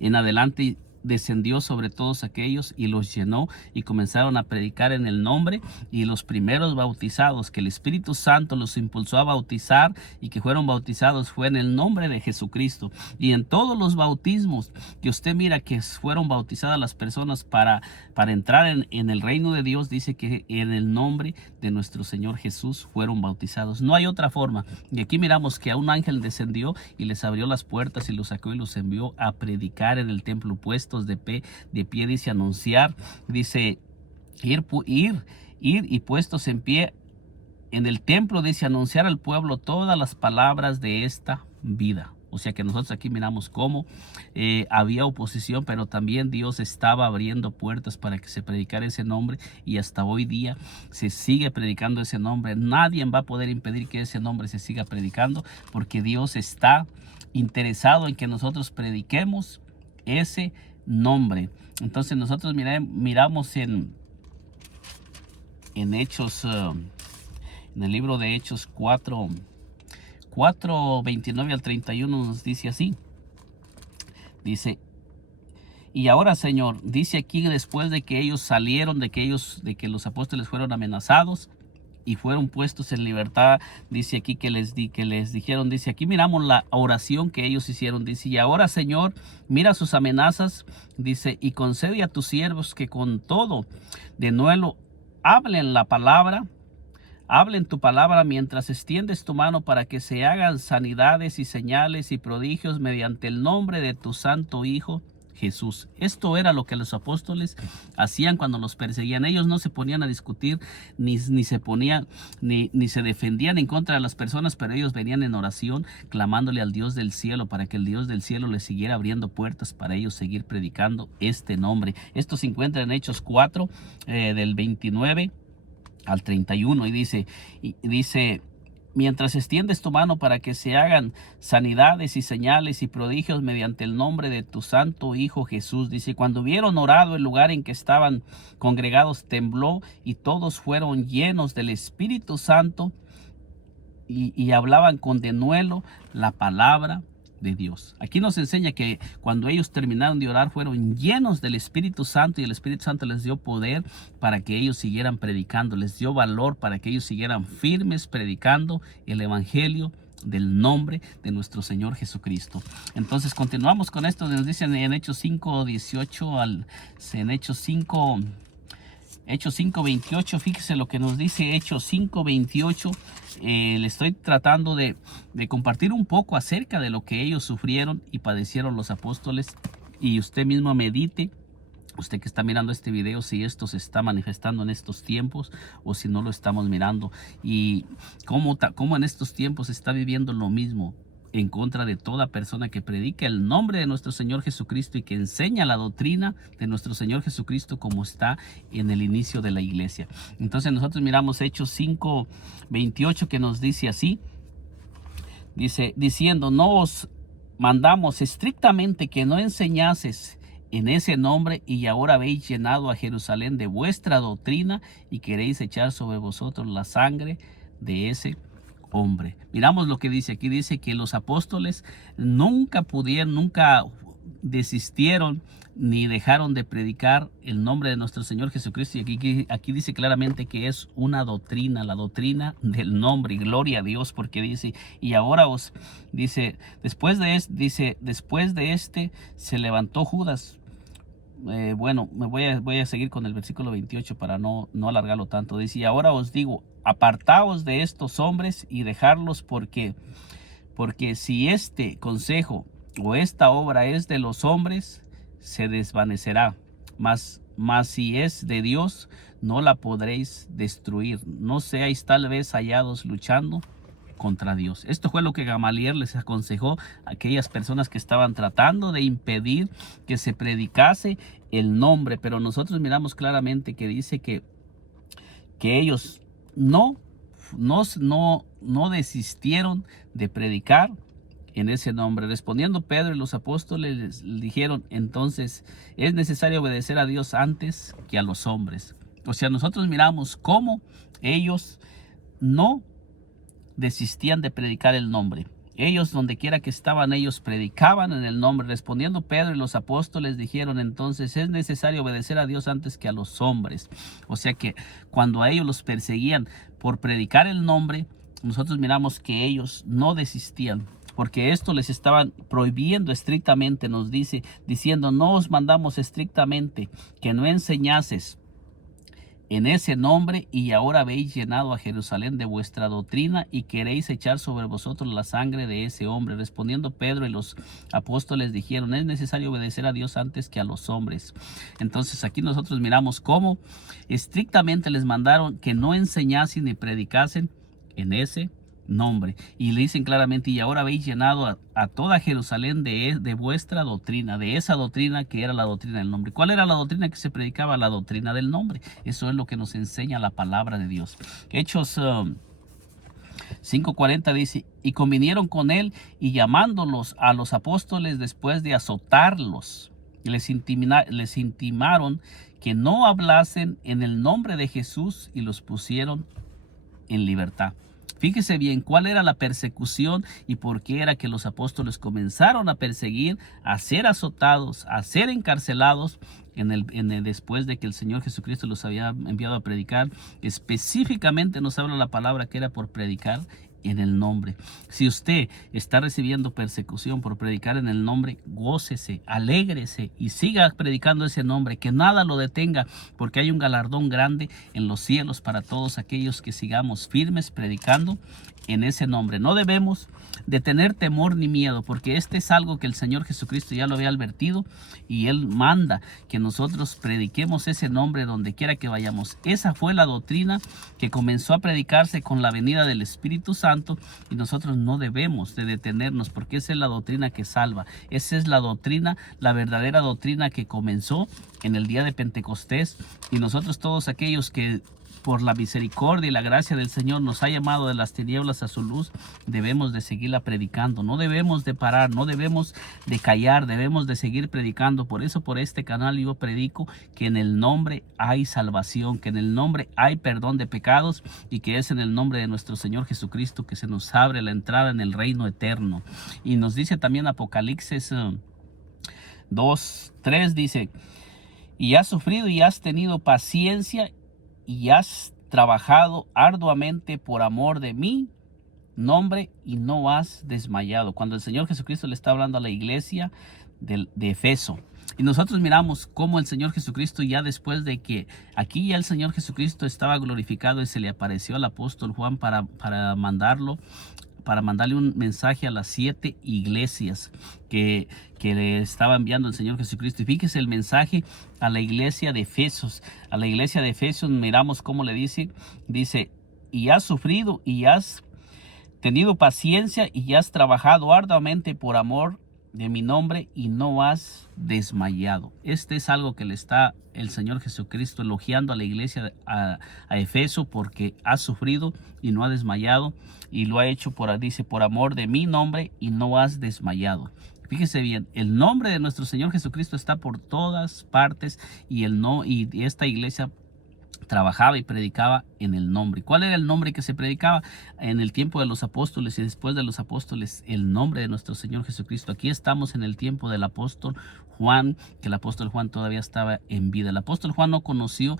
en adelante, descendió sobre todos aquellos y los llenó, y comenzaron a predicar en el nombre. Y los primeros bautizados que el Espíritu Santo los impulsó a bautizar y que fueron bautizados fue en el nombre de Jesucristo. Y en todos los bautismos que usted mira que fueron bautizadas las personas para entrar en el reino de Dios, dice que en el nombre de nuestro Señor Jesús fueron bautizados. No hay otra forma. Y aquí miramos que a un ángel descendió y les abrió las puertas y los sacó y los envió a predicar en el templo, puestos de pie, dice anunciar, dice ir y puestos en pie en el templo, dice anunciar al pueblo todas las palabras de esta vida. O sea que nosotros aquí miramos cómo había oposición, pero también Dios estaba abriendo puertas para que se predicara ese nombre, y hasta hoy día se sigue predicando ese nombre. Nadie va a poder impedir que ese nombre se siga predicando, porque Dios está interesado en que nosotros prediquemos ese nombre. Entonces nosotros miramos en Hechos, en el libro de Hechos 4:29 al 31, nos dice así. Dice: y ahora, Señor, dice aquí, después de que ellos salieron, de que los apóstoles fueron amenazados y fueron puestos en libertad, dice aquí que les dijeron, dice aquí miramos la oración que ellos hicieron, dice: y ahora, Señor, mira sus amenazas, dice, y concede a tus siervos que con todo denuedo hablen tu palabra, mientras extiendes tu mano, para que se hagan sanidades y señales y prodigios mediante el nombre de tu santo Hijo Jesús. Esto era lo que los apóstoles hacían cuando los perseguían. Ellos no se ponían a discutir, ni se defendían en contra de las personas, pero ellos venían en oración clamándole al Dios del cielo para que el Dios del cielo les siguiera abriendo puertas para ellos seguir predicando este nombre. Esto se encuentra en Hechos 4 del 29 al 31, y dice: mientras extiendes tu mano para que se hagan sanidades y señales y prodigios mediante el nombre de tu santo Hijo Jesús. Dice: cuando hubieron orado, el lugar en que estaban congregados tembló, y todos fueron llenos del Espíritu Santo, y hablaban con denuedo la palabra de Dios. Aquí nos enseña que cuando ellos terminaron de orar fueron llenos del Espíritu Santo y el Espíritu Santo les dio poder para que ellos siguieran predicando, les dio valor para que ellos siguieran firmes predicando el Evangelio del nombre de nuestro Señor Jesucristo. Entonces continuamos con esto, nos dicen en Hechos 5:18 en Hechos 5:28, fíjese lo que nos dice Hechos 5:28. Le estoy tratando de compartir un poco acerca de lo que ellos sufrieron y padecieron los apóstoles, y usted mismo medite, usted que está mirando este video, si esto se está manifestando en estos tiempos o si no lo estamos mirando, y cómo en estos tiempos se está viviendo lo mismo en contra de toda persona que predica el nombre de nuestro Señor Jesucristo y que enseña la doctrina de nuestro Señor Jesucristo como está en el inicio de la iglesia. Entonces nosotros miramos Hechos 5:28 que nos dice así, diciendo: no os mandamos estrictamente que no enseñases en ese nombre, y ahora habéis llenado a Jerusalén de vuestra doctrina y queréis echar sobre vosotros la sangre de ese hombre. Miramos lo que dice aquí, dice que los apóstoles nunca desistieron ni dejaron de predicar el nombre de nuestro Señor Jesucristo, y aquí dice claramente que es una doctrina, la doctrina del nombre, y gloria a Dios, porque dice: y ahora después de este se levantó Judas. Bueno, voy a seguir con el versículo 28 para no alargarlo tanto. Dice: y ahora os digo, apartaos de estos hombres y dejarlos, porque si este consejo o esta obra es de los hombres, se desvanecerá, mas si es de Dios, no la podréis destruir. No seáis tal vez hallados luchando contra Dios. Esto fue lo que Gamaliel les aconsejó a aquellas personas que estaban tratando de impedir que se predicase el nombre. Pero nosotros miramos claramente que dice que ellos no desistieron de predicar en ese nombre. Respondiendo Pedro y los apóstoles les dijeron: entonces es necesario obedecer a Dios antes que a los hombres. O sea, nosotros miramos cómo ellos no desistían de predicar el nombre. Ellos, donde quiera que estaban, ellos predicaban en el nombre. Respondiendo Pedro y los apóstoles dijeron: entonces es necesario obedecer a Dios antes que a los hombres. O sea que cuando a ellos los perseguían por predicar el nombre, nosotros miramos que ellos no desistían, porque esto les estaban prohibiendo estrictamente. Nos dice, diciendo: no os mandamos estrictamente que no enseñases en ese nombre, y ahora habéis llenado a Jerusalén de vuestra doctrina y queréis echar sobre vosotros la sangre de ese hombre. Respondiendo Pedro y los apóstoles dijeron: es necesario obedecer a Dios antes que a los hombres. Entonces aquí nosotros miramos cómo estrictamente les mandaron que no enseñasen ni predicasen en ese nombre, y le dicen claramente: y ahora habéis llenado a toda Jerusalén de vuestra doctrina, de esa doctrina que era la doctrina del nombre. ¿Cuál era la doctrina que se predicaba? La doctrina del nombre. Eso es lo que nos enseña la palabra de Dios. Hechos 5:40 dice: y convinieron con él, y llamándolos a los apóstoles después de azotarlos, les intimaron que no hablasen en el nombre de Jesús, y los pusieron en libertad. Fíjese bien cuál era la persecución y por qué era que los apóstoles comenzaron a perseguir, a ser azotados, a ser encarcelados después de que el Señor Jesucristo los había enviado a predicar. Específicamente nos habla la palabra que era por predicar en el nombre. Si usted está recibiendo persecución por predicar en el nombre, gócese, alégrese y siga predicando ese nombre, que nada lo detenga, porque hay un galardón grande en los cielos para todos aquellos que sigamos firmes predicando en ese nombre. No debemos de tener temor ni miedo, porque este es algo que el Señor Jesucristo ya lo había advertido, y Él manda que nosotros prediquemos ese nombre donde quiera que vayamos. Esa fue la doctrina que comenzó a predicarse con la venida del Espíritu Santo, y nosotros no debemos de detenernos, porque esa es la doctrina que salva. Esa es la doctrina, la verdadera doctrina que comenzó en el día de Pentecostés, y nosotros todos aquellos que por la misericordia y la gracia del Señor nos ha llamado de las tinieblas a su luz, debemos de seguirla predicando. No debemos de parar, no debemos de callar, debemos de seguir predicando. Por eso por este canal yo predico que en el nombre hay salvación, que en el nombre hay perdón de pecados y que es en el nombre de nuestro Señor Jesucristo que se nos abre la entrada en el reino eterno. Y nos dice también Apocalipsis 2:3, dice: y has sufrido y has tenido paciencia y has trabajado arduamente por amor de mi nombre y no has desmayado. Cuando el Señor Jesucristo le está hablando a la iglesia de Efeso. Y nosotros miramos cómo el Señor Jesucristo, ya después de que aquí ya el Señor Jesucristo estaba glorificado y se le apareció al apóstol Juan para mandarle un mensaje a las 7 iglesias que le estaba enviando el Señor Jesucristo. Y fíjese el mensaje a la iglesia de Efesos. A la iglesia de Efesos miramos cómo le dice, y has sufrido y has tenido paciencia y has trabajado arduamente por amor de mi nombre y no has desmayado. Este es algo que le está el Señor Jesucristo elogiando a la iglesia a Efeso, porque ha sufrido y no ha desmayado, y lo ha hecho por amor de mi nombre y no has desmayado. Fíjese bien, el nombre de nuestro Señor Jesucristo está por todas partes y esta iglesia trabajaba y predicaba en el nombre. ¿Cuál era el nombre que se predicaba en el tiempo de los apóstoles y después de los apóstoles? El nombre de nuestro Señor Jesucristo. Aquí estamos en el tiempo del apóstol Juan, que el apóstol Juan todavía estaba en vida. El apóstol Juan no conoció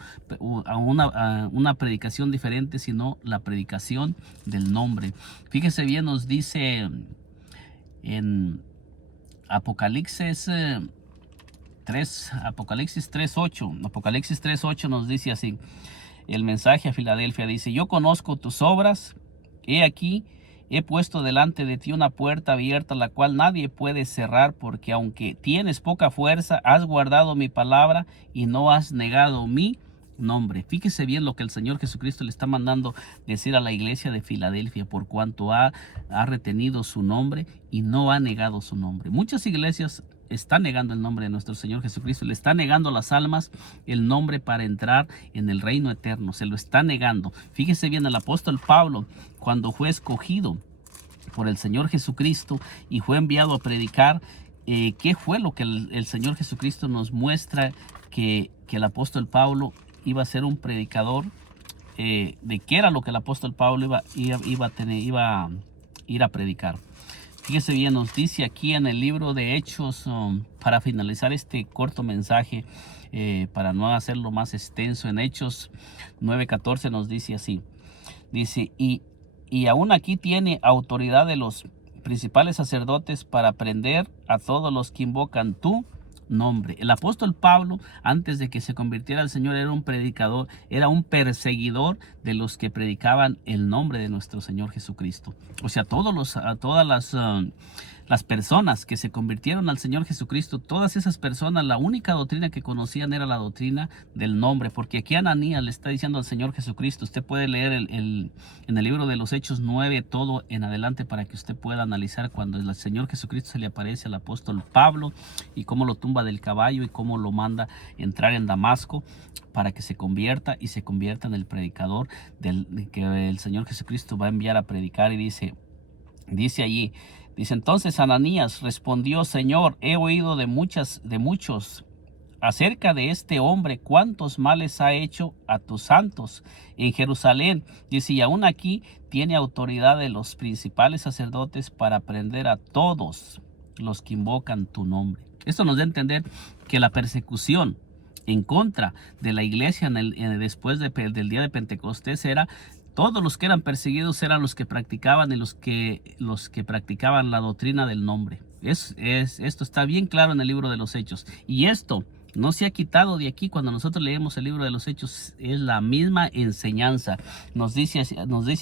a una predicación diferente, sino la predicación del nombre. Fíjese bien, nos dice en Apocalipsis 3:8 nos dice así, el mensaje a Filadelfia dice: yo conozco tus obras, he aquí, he puesto delante de ti una puerta abierta, la cual nadie puede cerrar, porque aunque tienes poca fuerza, has guardado mi palabra y no has negado mi nombre. Fíjese bien lo que el Señor Jesucristo le está mandando decir a la iglesia de Filadelfia, por cuanto ha retenido su nombre y no ha negado su nombre. Muchas iglesias están negando el nombre de nuestro Señor Jesucristo, le está negando a las almas el nombre para entrar en el reino eterno, se lo está negando. Fíjese bien, el apóstol Pablo, cuando fue escogido por el Señor Jesucristo y fue enviado a predicar, ¿qué fue lo que el Señor Jesucristo nos muestra? Que el apóstol Pablo iba a ser un predicador, de qué era lo que el apóstol Pablo iba a ir a predicar. Fíjese bien, nos dice aquí en el libro de Hechos, para finalizar este corto mensaje, para no hacerlo más extenso, en Hechos 9:14 nos dice así, dice, y aún aquí tiene autoridad de los principales sacerdotes para prender a todos los que invocan tu nombre. El apóstol Pablo, antes de que se convirtiera al Señor, era un predicador, era un perseguidor de los que predicaban el nombre de nuestro Señor Jesucristo. O sea, todas las personas que se convirtieron al Señor Jesucristo, todas esas personas, la única doctrina que conocían era la doctrina del nombre, porque aquí Ananías le está diciendo al Señor Jesucristo. Usted puede leer en el libro de los Hechos 9, todo en adelante, para que usted pueda analizar cuando el Señor Jesucristo se le aparece al apóstol Pablo y cómo lo tumba del caballo y cómo lo manda entrar en Damasco para que se convierta en el predicador que el Señor Jesucristo va a enviar a predicar. Y dice allí, dice: entonces Ananías respondió: Señor, he oído de muchos acerca de este hombre, cuántos males ha hecho a tus santos en Jerusalén. Dice, y aún aquí tiene autoridad de los principales sacerdotes para prender a todos los que invocan tu nombre. Esto nos da a entender que la persecución en contra de la iglesia después del día de Pentecostés era: todos los que eran perseguidos eran los que practicaban y los que practicaban la doctrina del nombre. Esto está bien claro en el libro de los Hechos. Y esto no se ha quitado de aquí. Cuando nosotros leemos el libro de los Hechos, es la misma enseñanza. Nos dice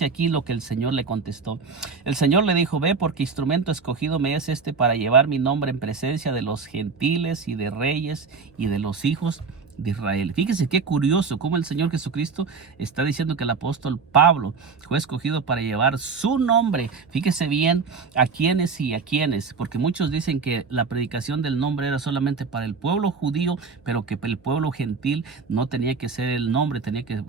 aquí lo que el Señor le contestó. El Señor le dijo: ve, porque instrumento escogido me es para llevar mi nombre en presencia de los gentiles y de reyes y de los hijos de Israel. Fíjese qué curioso cómo el Señor Jesucristo está diciendo que el apóstol Pablo fue escogido para llevar su nombre. Fíjese bien a quiénes y a quiénes, porque muchos dicen que la predicación del nombre era solamente para el pueblo judío, pero que el pueblo gentil no tenía que ser el nombre, tenía que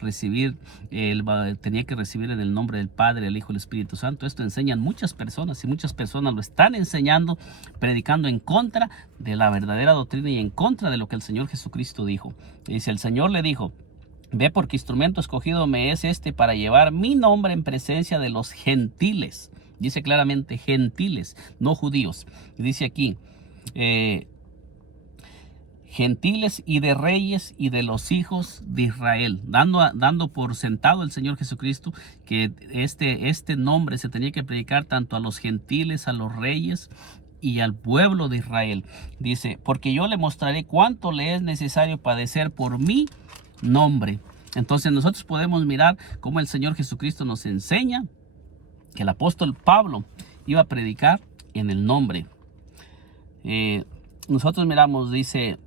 recibir en el nombre del Padre, el Hijo y el Espíritu Santo. Esto enseñan muchas personas y muchas personas lo están enseñando, predicando en contra de la verdadera doctrina y en contra de lo que el Señor Jesucristo dijo. Dice, el Señor le dijo: ve, porque instrumento escogido me es este para llevar mi nombre en presencia de los gentiles. Dice claramente gentiles, no judíos. Dice aquí, gentiles y de reyes y de los hijos de Israel, dando por sentado el Señor Jesucristo que este nombre se tenía que predicar tanto a los gentiles, a los reyes y al pueblo de Israel. Dice, porque yo le mostraré cuánto le es necesario padecer por mi nombre. Entonces nosotros podemos mirar cómo el Señor Jesucristo nos enseña que el apóstol Pablo iba a predicar en el nombre. Nosotros miramos, dice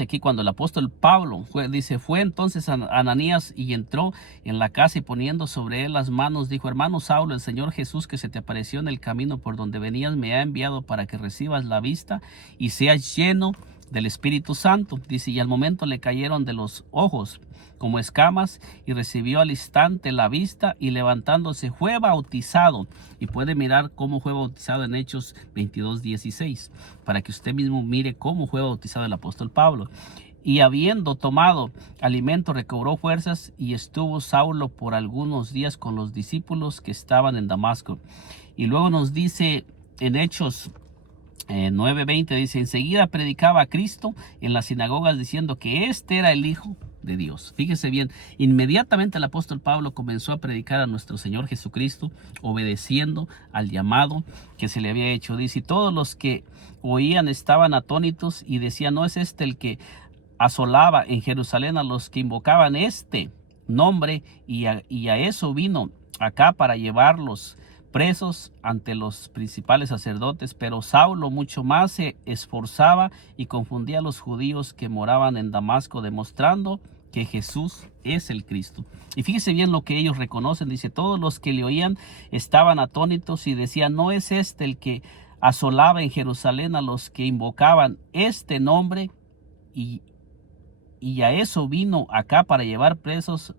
aquí, cuando el apóstol Pablo fue entonces Ananías y entró en la casa y poniendo sobre él las manos, dijo: hermano Saulo, el Señor Jesús que se te apareció en el camino por donde venías me ha enviado para que recibas la vista y seas lleno del Espíritu Santo. Dice, y al momento le cayeron de los ojos como escamas y recibió al instante la vista y levantándose fue bautizado. Y puede mirar cómo fue bautizado en Hechos 22:16 para que usted mismo mire cómo fue bautizado el apóstol Pablo. Y habiendo tomado alimento recobró fuerzas y estuvo Saulo por algunos días con los discípulos que estaban en Damasco. Y luego nos dice en Hechos 9:20, dice, enseguida predicaba a Cristo en las sinagogas diciendo que este era el Hijo de Dios. Fíjese bien, inmediatamente el apóstol Pablo comenzó a predicar a nuestro Señor Jesucristo, obedeciendo al llamado que se le había hecho. Dice, y todos los que oían estaban atónitos y decían, ¿no es este el que asolaba en Jerusalén a los que invocaban este nombre? Y a eso vino acá para llevarlos presos ante los principales sacerdotes. Pero Saulo mucho más se esforzaba y confundía a los judíos que moraban en Damasco, demostrando que Jesús es el Cristo. Y fíjese bien lo que ellos reconocen. Dice, todos los que le oían estaban atónitos y decían, ¿no es este el que asolaba en Jerusalén a los que invocaban este nombre? Y a eso vino acá para llevar presos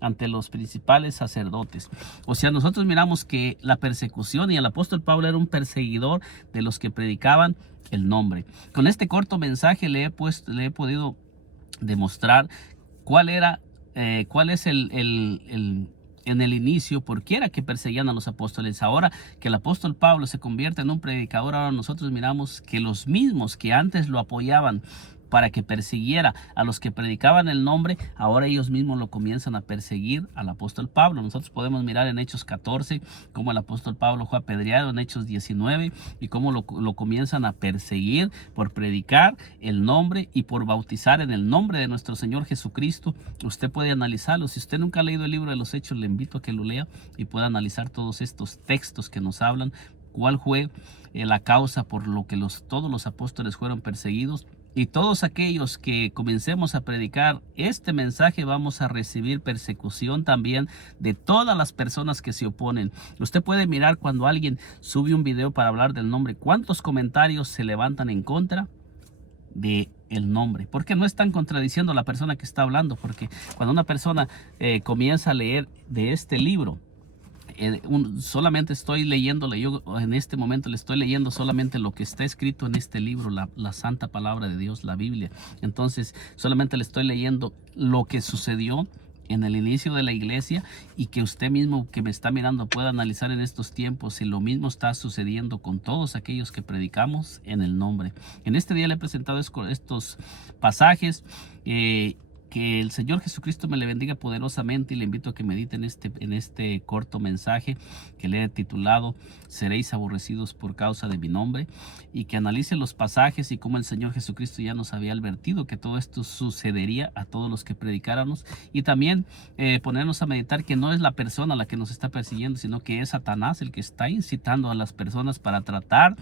ante los principales sacerdotes. O sea, nosotros miramos que la persecución, y el apóstol Pablo era un perseguidor de los que predicaban el nombre. Con este corto mensaje le he podido demostrar cuál es en el inicio, por qué era que perseguían a los apóstoles. Ahora que el apóstol Pablo se convierte en un predicador, ahora nosotros miramos que los mismos que antes lo apoyaban para que persiguiera a los que predicaban el nombre, ahora ellos mismos lo comienzan a perseguir al apóstol Pablo. Nosotros podemos mirar en Hechos 14 cómo el apóstol Pablo fue apedreado, en Hechos 19 y cómo lo comienzan a perseguir por predicar el nombre y por bautizar en el nombre de nuestro Señor Jesucristo. Usted puede analizarlo. Si usted nunca ha leído el libro de los Hechos, le invito a que lo lea y pueda analizar todos estos textos que nos hablan cuál fue la causa por lo que todos los apóstoles fueron perseguidos. Y todos aquellos que comencemos a predicar este mensaje vamos a recibir persecución también de todas las personas que se oponen. Usted puede mirar cuando alguien sube un video para hablar del nombre, cuántos comentarios se levantan en contra de el nombre, porque no están contradiciendo a la persona que está hablando. Porque cuando una persona comienza a leer de este libro, solamente estoy leyéndole, yo en este momento le estoy leyendo solamente lo que está escrito en este libro, la santa palabra de Dios, la Biblia. Entonces solamente le estoy leyendo lo que sucedió en el inicio de la iglesia, y que usted mismo que me está mirando pueda analizar en estos tiempos si lo mismo está sucediendo con todos aquellos que predicamos en el nombre. En este día le he presentado estos pasajes. Que el Señor Jesucristo me le bendiga poderosamente, y le invito a que medite en este corto mensaje que le he titulado Seréis aborrecidos por causa de mi nombre, y que analice los pasajes y cómo el Señor Jesucristo ya nos había advertido que todo esto sucedería a todos los que predicáramos, y también ponernos a meditar que no es la persona la que nos está persiguiendo, sino que es Satanás el que está incitando a las personas para tratar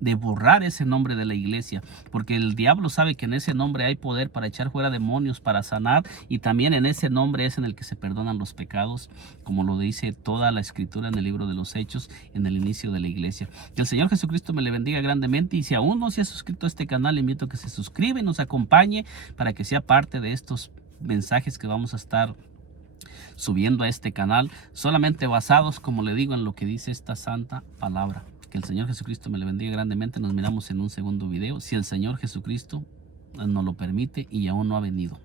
de borrar ese nombre de la iglesia, porque el diablo sabe que en ese nombre hay poder para echar fuera demonios, para sanar, y también en ese nombre es en el que se perdonan los pecados, como lo dice toda la escritura en el libro de los Hechos, en el inicio de la iglesia. Que el Señor Jesucristo me le bendiga grandemente, y si aún no se ha suscrito a este canal, le invito a que se suscriba y nos acompañe para que sea parte de estos mensajes que vamos a estar subiendo a este canal, solamente basados, como le digo, en lo que dice esta santa palabra. Que el Señor Jesucristo me le bendiga grandemente. Nos miramos en un segundo video, si el Señor Jesucristo nos lo permite y aún no ha venido.